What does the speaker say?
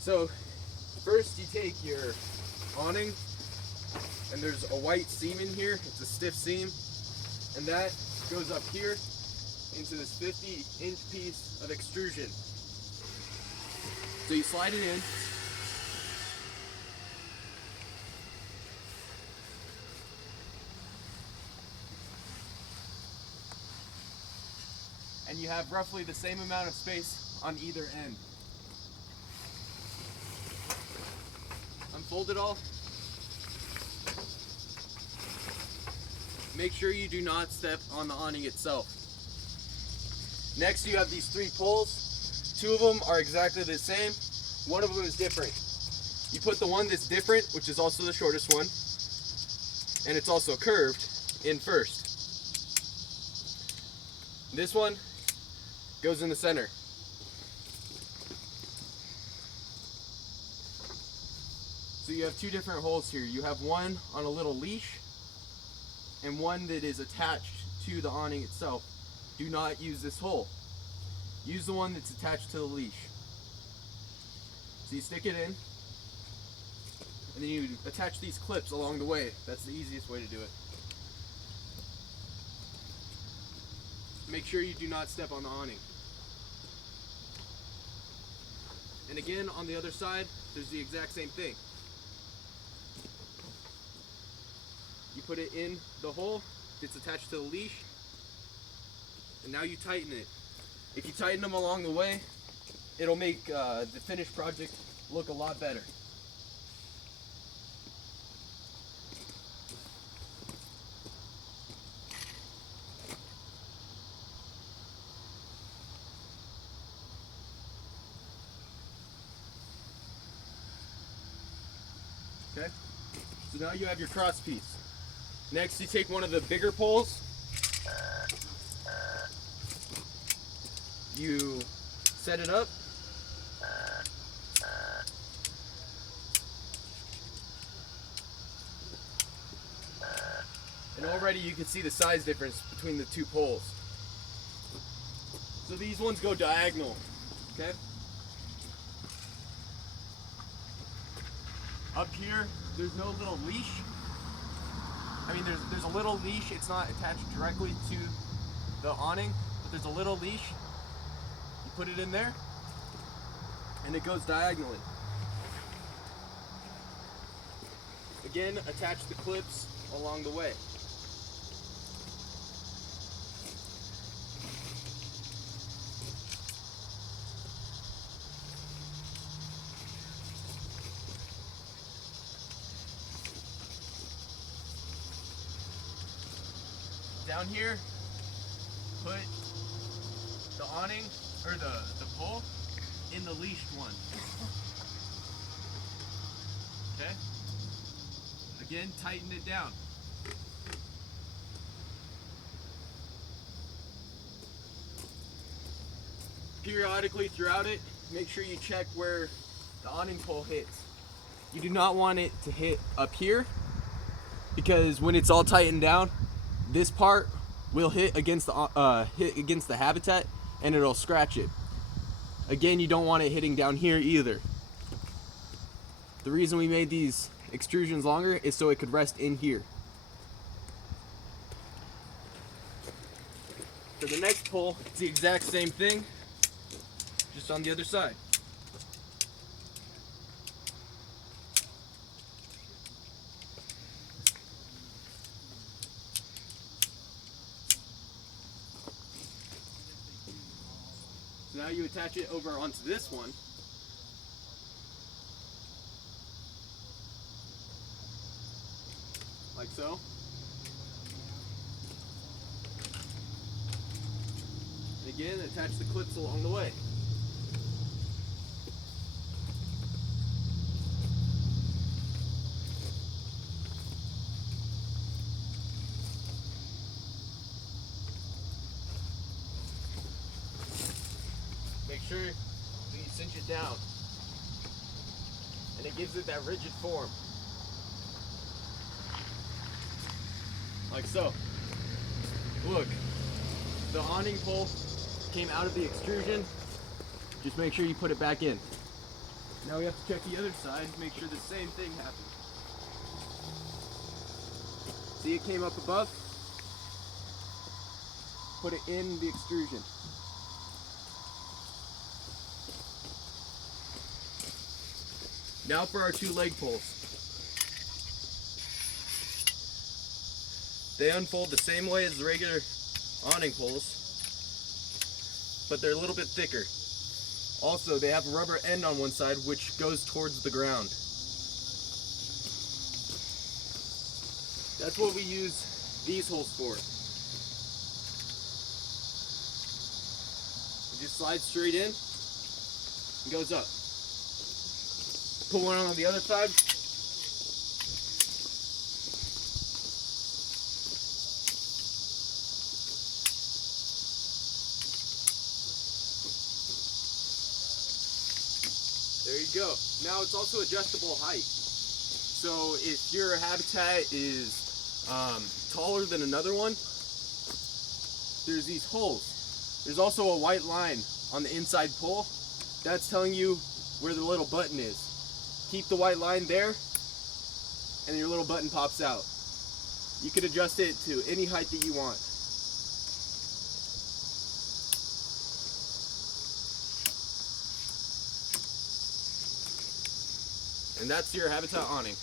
So first you take your awning, and there's a white seam in here. It's a stiff seam, and that goes up here into this 50-inch piece of extrusion. So you slide it in. And you have roughly the same amount of space on either end. Unfold it all. Make sure you do not step on the awning itself. Next, you have these 3 poles. 2 of them are exactly the same. 1 of them is different. You put the one that's different, which is also the shortest one, and it's also curved, in first. This one goes in the center. So you have 2 different holes here. You have one on a little leash and one that is attached to the awning itself. Do not use this hole. Use the one that's attached to the leash. So you stick it in, and then you attach these clips along the way. That's the easiest way to do it. Make sure you do not step on the awning. And again, on the other side, there's the exact same thing. You put it in the hole that's attached to the leash, and now you tighten it. If you tighten them along the way, it'll make the finished project look a lot better. Okay, so now you have your cross piece. Next, you take one of the bigger poles, you set it up, and already you can see the size difference between the 2 poles. So these ones go diagonal, okay? Up here, there's no little leash. I mean, there's a little leash. It's not attached directly to the awning, but there's a little leash. You put it in there, and it goes diagonally. Again, attach the clips along the way. Down here, put the awning, or the pole, in the leashed one. Okay? Again, tighten it down. Periodically throughout it, make sure you check where the awning pole hits. You do not want it to hit up here, because when it's all tightened down, this part will hit against the habitat, and it'll scratch it. Again, you don't want it hitting down here either. The reason we made these extrusions longer is so it could rest in here. For the next pole, it's the exact same thing, just on the other side. So now you attach it over onto this one. Like so. And again, attach the clips along the way. Make sure you cinch it down, and it gives it that rigid form, like so. Look, the awning pole came out of the extrusion. Just make sure you put it back in. Now we have to check the other side, make sure the same thing happens. See, it came up above? Put it in the extrusion. Now for our 2 leg poles. They unfold the same way as the regular awning poles, but they're a little bit thicker. Also, they have a rubber end on one side which goes towards the ground. That's what we use these holes for. It just slides straight in and goes up. Put one on the other side. There you go. Now it's also adjustable height. So if your habitat is taller than another one, there's these holes. There's also a white line on the inside pole. That's telling you where the little button is. Keep the white line there, and your little button pops out. You can adjust it to any height that you want. And that's your habitat awning.